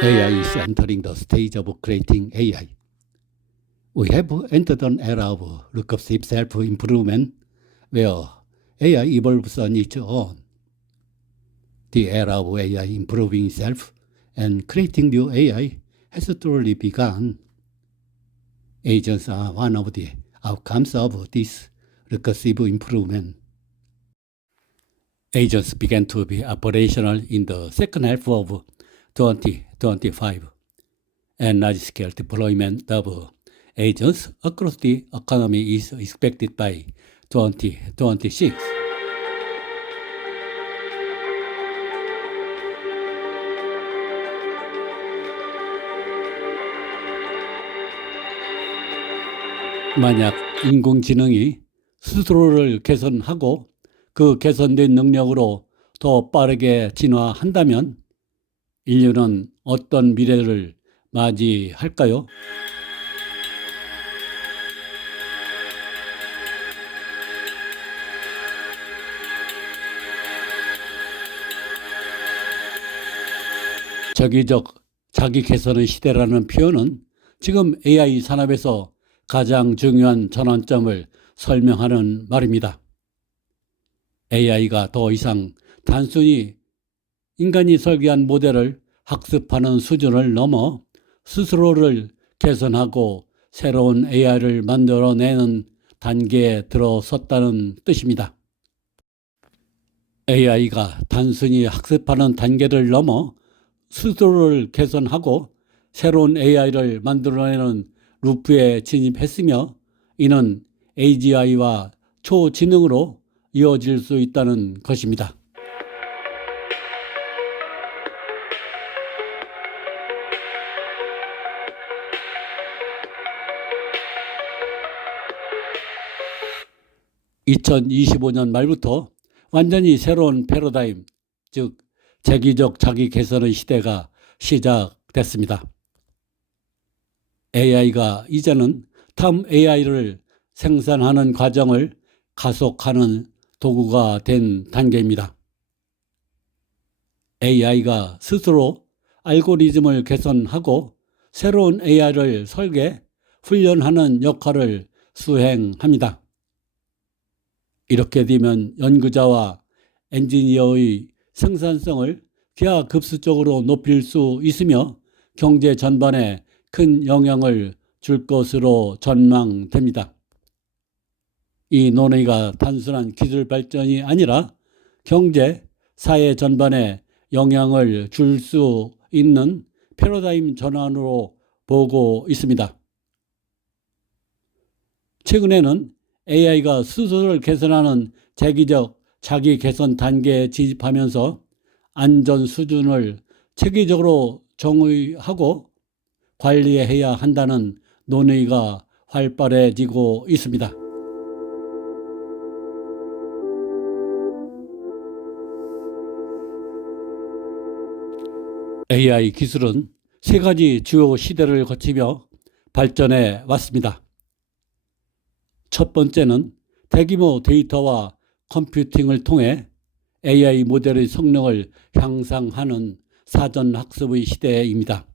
AI is entering the stage of creating AI. We have entered an era of recursive self-improvement where AI evolves on its own. The era of AI improving itself and creating new AI has truly begun. Agents are one of the outcomes of this recursive improvement. Agents began to be operational in the second half of 2025, and large-scale deployment of agents across the economy is expected by 2026. 만약 인공지능이 스스로를 개선하고 그 개선된 능력으로 더 빠르게 진화한다면 인류는 어떤 미래를 맞이할까요? 저기적 자기 개선의 시대라는 표현은 지금 AI 산업에서 가장 중요한 전환점을 설명하는 말입니다. AI가 더 이상 단순히 인간이 설계한 모델을 학습하는 수준을 넘어 스스로를 개선하고 새로운 AI를 만들어내는 단계에 들어섰다는 뜻입니다. AI가 단순히 학습하는 단계를 넘어 스스로를 개선하고 새로운 AI를 만들어내는 루프에 진입했으며 이는 AGI와 초지능으로 이어질 수 있다는 것입니다. (2025년) 말부터 완전히 새로운 패러다임, 즉 재기적 자기 개선의 시대가 시작됐습니다. AI가 이제는 다음 AI를 생산하는 과정을 가속하는 도구가 된 단계입니다. AI가 스스로 알고리즘을 개선하고 새로운 AI를 설계, 훈련하는 역할을 수행합니다. 이렇게 되면 연구자와 엔지니어의 생산성을 기하급수적으로 높일 수 있으며 경제 전반에 큰 영향을 줄 것으로 전망됩니다. 이 논의가 단순한 기술 발전이 아니라 경제, 사회 전반에 영향을 줄 수 있는 패러다임 전환으로 보고 있습니다. 최근에는 AI가 스스로를 개선하는 재기적 자기 개선 단계에 진입하면서 안전 수준을 체계적으로 정의하고 관리해야 한다는 논의가 활발해지고 있습니다. AI 기술은 세 가지 주요 시대를 거치며 발전해 왔습니다. 첫 번째는 대규모 데이터와 컴퓨팅을 통해 AI 모델의 성능을 향상하는 사전학습의 시대입니다.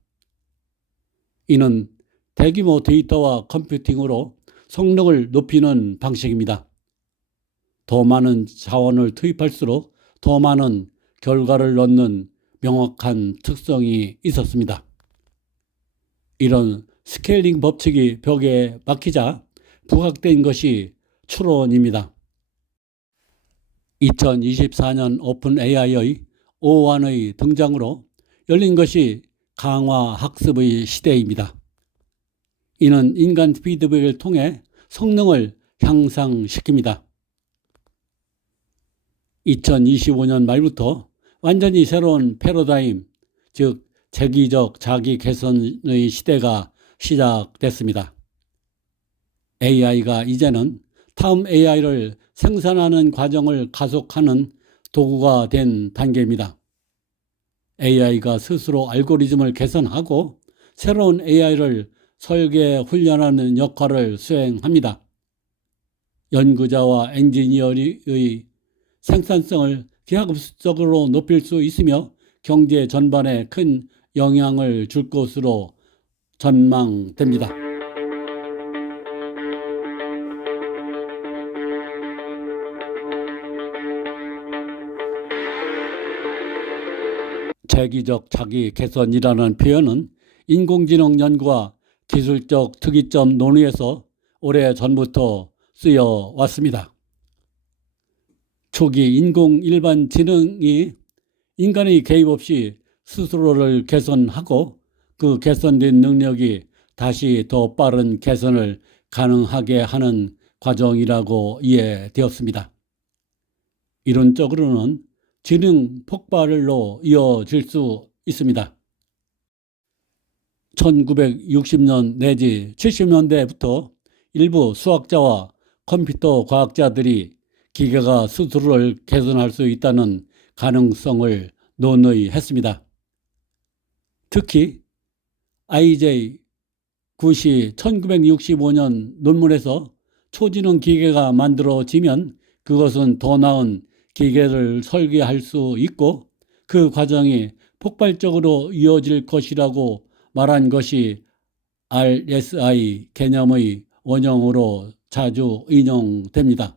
이는 대규모 데이터와 컴퓨팅으로 성능을 높이는 방식입니다. 더 많은 자원을 투입할수록 더 많은 결과를 얻는 명확한 특성이 있었습니다. 이런 스케일링 법칙이 벽에 막히자 부각된 것이 추론입니다. 2024년 오픈 AI의 O1의 등장으로 열린 것이 강화 학습의 시대입니다. 이는 인간 피드백을 통해 성능을 향상시킵니다. 2025년 말부터 완전히 새로운 패러다임, 즉 재기적 자기 개선의 시대가 시작됐습니다. AI가 이제는 다음 AI를 생산하는 과정을 가속하는 도구가 된 단계입니다. AI가 스스로 알고리즘을 개선하고 새로운 AI를 설계, 훈련하는 역할을 수행합니다. 연구자와 엔지니어의 생산성을 기하급수적으로 높일 수 있으며 경제 전반에 큰 영향을 줄 것으로 전망됩니다. 재기적 자기 개선이라는 표현은 인공지능 연구와 기술적 특이점 논의에서 오래전부터 쓰여 왔습니다. 초기 일반지능이 인간의 개입 없이 스스로를 개선하고 그 개선된 능력이 다시 더 빠른 개선을 가능하게 하는 과정이라고 이해되었습니다. 이론적으로는 지능 폭발로 이어질 수 있습니다. 1960년 내지 70년대부터 일부 수학자와 컴퓨터 과학자들이 기계가 스스로를 개선할 수 있다는 가능성을 논의했습니다. 특히 IJ 굿이 1965년 논문에서 초지능 기계가 만들어지면 그것은 더 나은 기계를 설계할 수 있고 그 과정이 폭발적으로 이어질 것이라고 말한 것이 RSI 개념의 원형으로 자주 인용됩니다.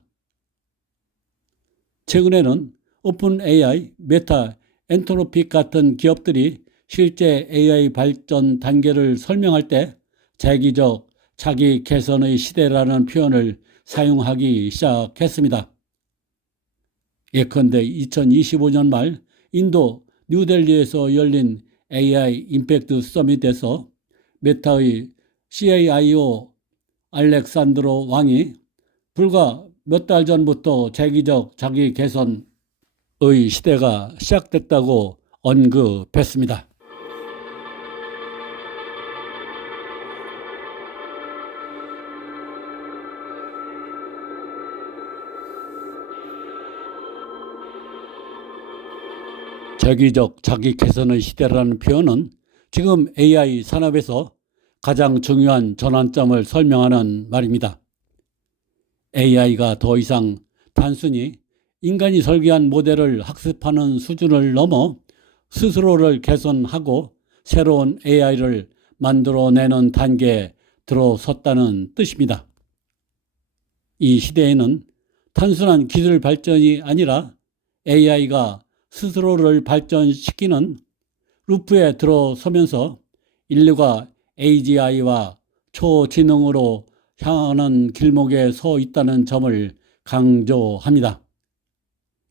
최근에는 오픈 AI, 메타, 엔트로픽 같은 기업들이 실제 AI 발전 단계를 설명할 때 재기적 자기 개선의 시대라는 표현을 사용하기 시작했습니다. 예컨대 2025년 말 인도 뉴델리에서 열린 AI 임팩트 서밋에서 메타의 CIO 알렉산드로 왕이 불과 몇 달 전부터 재기적 자기 개선의 시대가 시작됐다고 언급했습니다. 재기적 자기 개선의 시대라는 표현은 지금 AI 산업에서 가장 중요한 전환점을 설명하는 말입니다. AI가 더 이상 단순히 인간이 설계한 모델을 학습하는 수준을 넘어 스스로를 개선하고 새로운 AI를 만들어내는 단계에 들어섰다는 뜻입니다. 이 시대에는 단순한 기술 발전이 아니라 AI가 스스로를 발전시키는 루프에 들어서면서 인류가 AGI와 초지능으로 향하는 길목에 서 있다는 점을 강조합니다.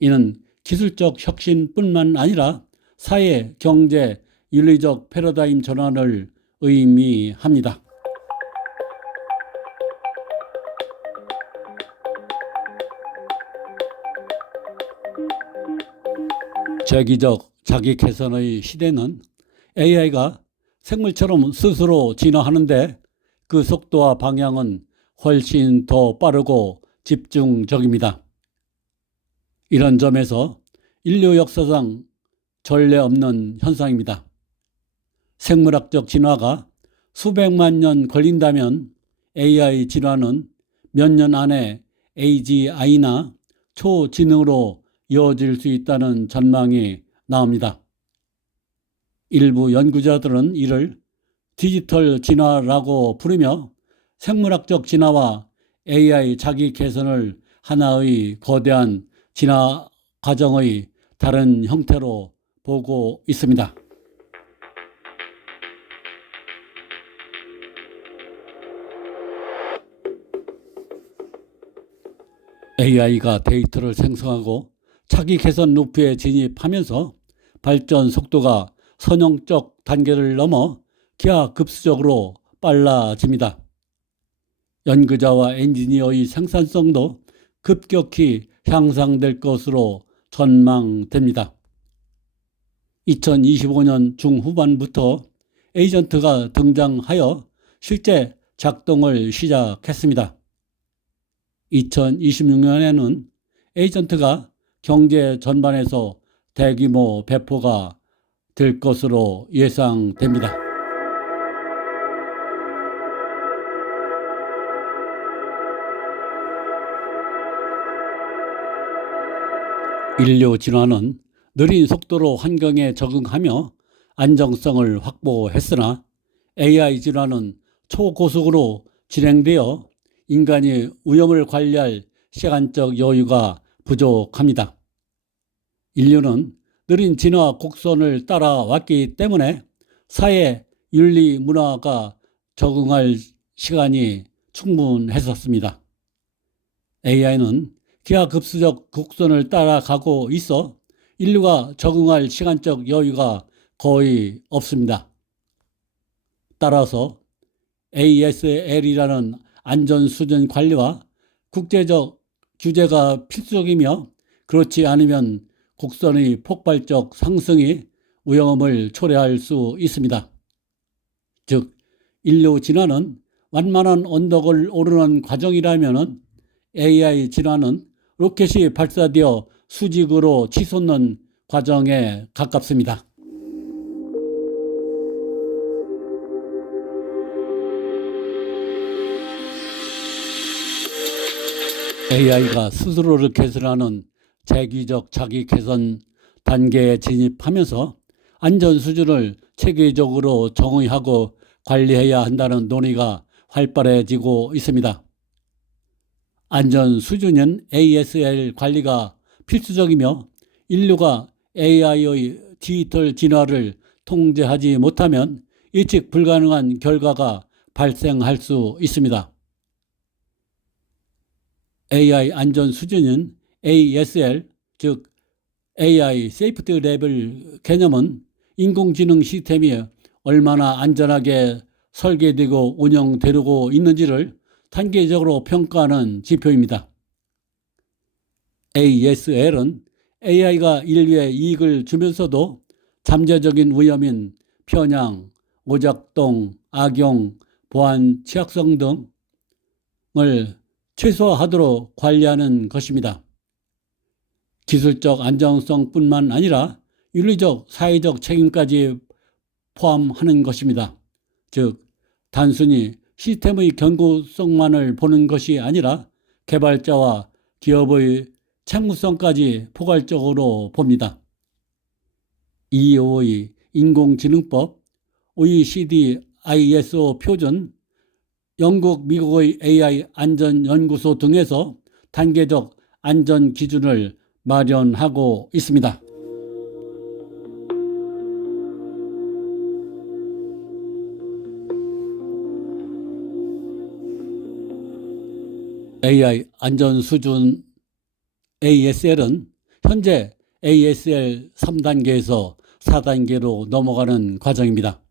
이는 기술적 혁신뿐만 아니라 사회, 경제, 윤리적 패러다임 전환을 의미합니다. 재기적 자기 개선의 시대는 AI가 생물처럼 스스로 진화하는데 그 속도와 방향은 훨씬 더 빠르고 집중적입니다. 이런 점에서 인류 역사상 전례 없는 현상입니다. 생물학적 진화가 수백만 년 걸린다면 AI 진화는 몇 년 안에 AGI나 초지능으로 이어질 수 있다는 전망이 나옵니다. 일부 연구자들은 이를 디지털 진화라고 부르며 생물학적 진화와 AI 자기 개선을 하나의 거대한 진화 과정의 다른 형태로 보고 있습니다. AI가 데이터를 생성하고 자기 개선 루프에 진입하면서 발전 속도가 선형적 단계를 넘어 기하급수적으로 빨라집니다. 연구자와 엔지니어의 생산성도 급격히 향상될 것으로 전망됩니다. 2025년 중후반부터 에이전트가 등장하여 실제 작동을 시작했습니다. 2026년에는 에이전트가 경제 전반에서 대규모 배포가 될 것으로 예상됩니다. 인류 진화는 느린 속도로 환경에 적응하며 안정성을 확보했으나 AI 진화는 초고속으로 진행되어 인간이 위험을 관리할 시간적 여유가 부족합니다. 인류는 느린 진화 곡선을 따라왔기 때문에 사회, 윤리, 문화가 적응할 시간이 충분했었습니다. AI는 기하급수적 곡선을 따라가고 있어 인류가 적응할 시간적 여유가 거의 없습니다. 따라서 ASL이라는 안전수준 관리와 국제적 규제가 필수적이며 그렇지 않으면 곡선의 폭발적 상승이 위험을 초래할 수 있습니다. 즉, 인류 진화는 완만한 언덕을 오르는 과정이라면 AI 진화는 로켓이 발사되어 수직으로 치솟는 과정에 가깝습니다. AI가 스스로를 개선하는 재기적 자기 개선 단계에 진입하면서 안전 수준을 체계적으로 정의하고 관리해야 한다는 논의가 활발해지고 있습니다. 안전 수준인 ASL 관리가 필수적이며 인류가 AI의 디지털 진화를 통제하지 못하면 예측 불가능한 결과가 발생할 수 있습니다. AI 안전 수준인 ASL, 즉 AI 세이프티 레벨 개념은 인공지능 시스템이 얼마나 안전하게 설계되고 운영되고 있는지를 단계적으로 평가하는 지표입니다. ASL은 AI가 인류에 이익을 주면서도 잠재적인 위험인 편향, 오작동, 악용, 보안 취약성 등을 최소화하도록 관리하는 것입니다. 기술적 안정성뿐만 아니라 윤리적, 사회적 책임까지 포함하는 것입니다. 즉, 단순히 시스템의 견고성만을 보는 것이 아니라 개발자와 기업의 창구성까지 포괄적으로 봅니다. EO의 인공지능법, OECD ISO 표준, 영국, 미국의 AI 안전연구소 등에서 단계적 안전 기준을 마련하고 있습니다. AI 안전 수준 ASL은 현재 ASL 3단계에서 4단계로 넘어가는 과정입니다.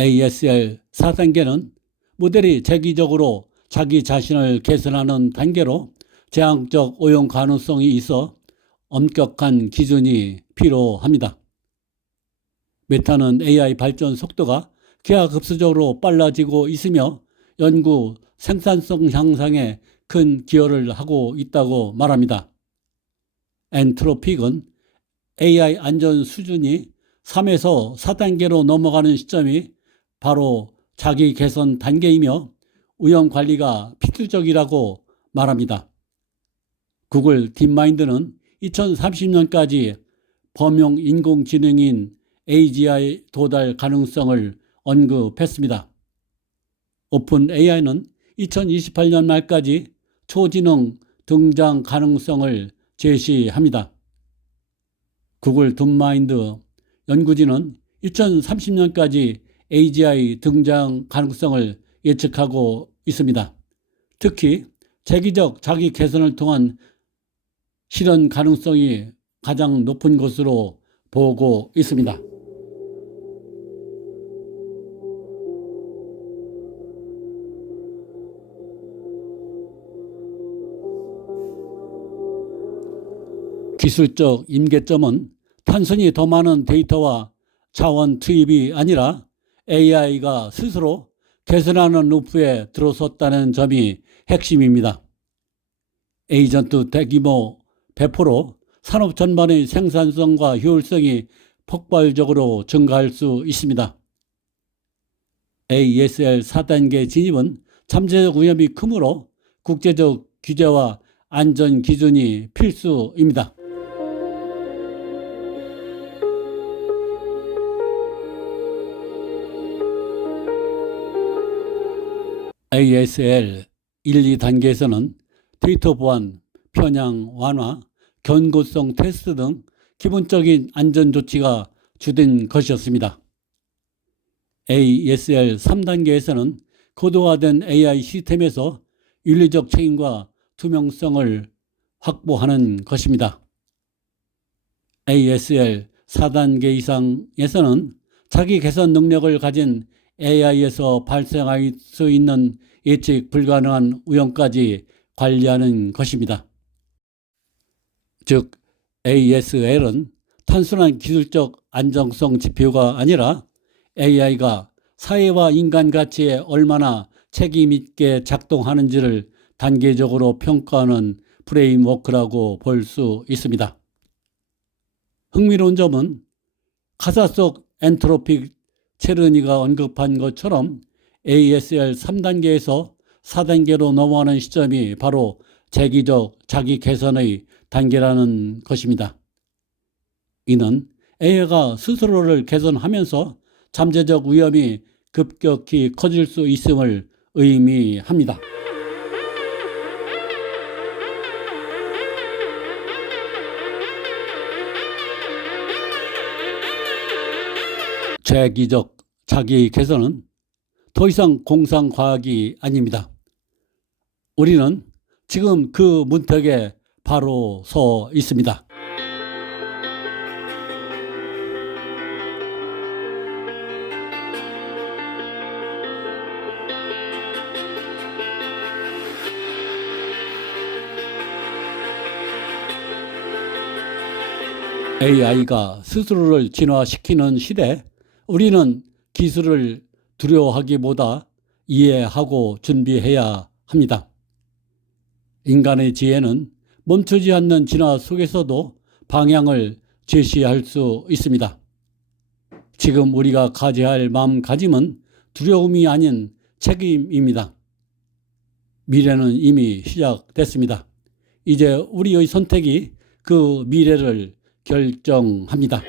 ASL 4단계는 모델이 재기적으로 자기 자신을 개선하는 단계로 제한적 오용 가능성이 있어 엄격한 기준이 필요합니다. 메타는 AI 발전 속도가 기하급수적으로 빨라지고 있으며 연구 생산성 향상에 큰 기여를 하고 있다고 말합니다. 엔트로픽은 AI 안전 수준이 3에서 4단계로 넘어가는 시점이 바로 자기 개선 단계이며 위험 관리가 필수적이라고 말합니다. 구글 딥마인드는 2030년까지 범용 인공지능인 AGI 도달 가능성을 언급했습니다. 오픈 AI는 2028년 말까지 초지능 등장 가능성을 제시합니다. 구글 딥마인드 연구진은 2030년까지 AGI 등장 가능성을 예측하고 있습니다. 특히 재기적 자기 개선을 통한 실현 가능성이 가장 높은 것으로 보고 있습니다. 기술적 임계점은 단순히 더 많은 데이터와 자원 투입이 아니라 AI가 스스로 개선하는 루프에 들어섰다는 점이 핵심입니다. 에이전트 대규모 배포로 산업 전반의 생산성과 효율성이 폭발적으로 증가할 수 있습니다. ASL 4단계 진입은 잠재적 위험이 크므로 국제적 규제와 안전 기준이 필수입니다. ASL 1, 2단계에서는 데이터 보안, 편향 완화, 견고성 테스트 등 기본적인 안전 조치가 주된 것이었습니다. ASL 3단계에서는 고도화된 AI 시스템에서 윤리적 책임과 투명성을 확보하는 것입니다. ASL 4단계 이상에서는 자기 개선 능력을 가진 AI에서 발생할 수 있는 예측 불가능한 위험까지 관리하는 것입니다. 즉, ASL은 단순한 기술적 안정성 지표가 아니라 AI가 사회와 인간 가치에 얼마나 책임 있게 작동하는지를 단계적으로 평가하는 프레임워크라고 볼 수 있습니다. 흥미로운 점은 가사 속 엔트로픽 체르니가 언급한 것처럼 ASL 3단계에서 4단계로 넘어가는 시점이 바로 재기적 자기 개선의 단계라는 것입니다. 이는 AI가 스스로를 개선하면서 잠재적 위험이 급격히 커질 수 있음을 의미합니다. 재기적 자기 개선은 더 이상 공상과학이 아닙니다. 우리는 지금 그 문턱에 바로 서 있습니다. AI가 스스로를 진화시키는 시대, 우리는 기술을 두려워하기보다 이해하고 준비해야 합니다. 인간의 지혜는 멈추지 않는 진화 속에서도 방향을 제시할 수 있습니다. 지금 우리가 가져야 할 마음가짐은 두려움이 아닌 책임입니다. 미래는 이미 시작됐습니다. 이제 우리의 선택이 그 미래를 결정합니다.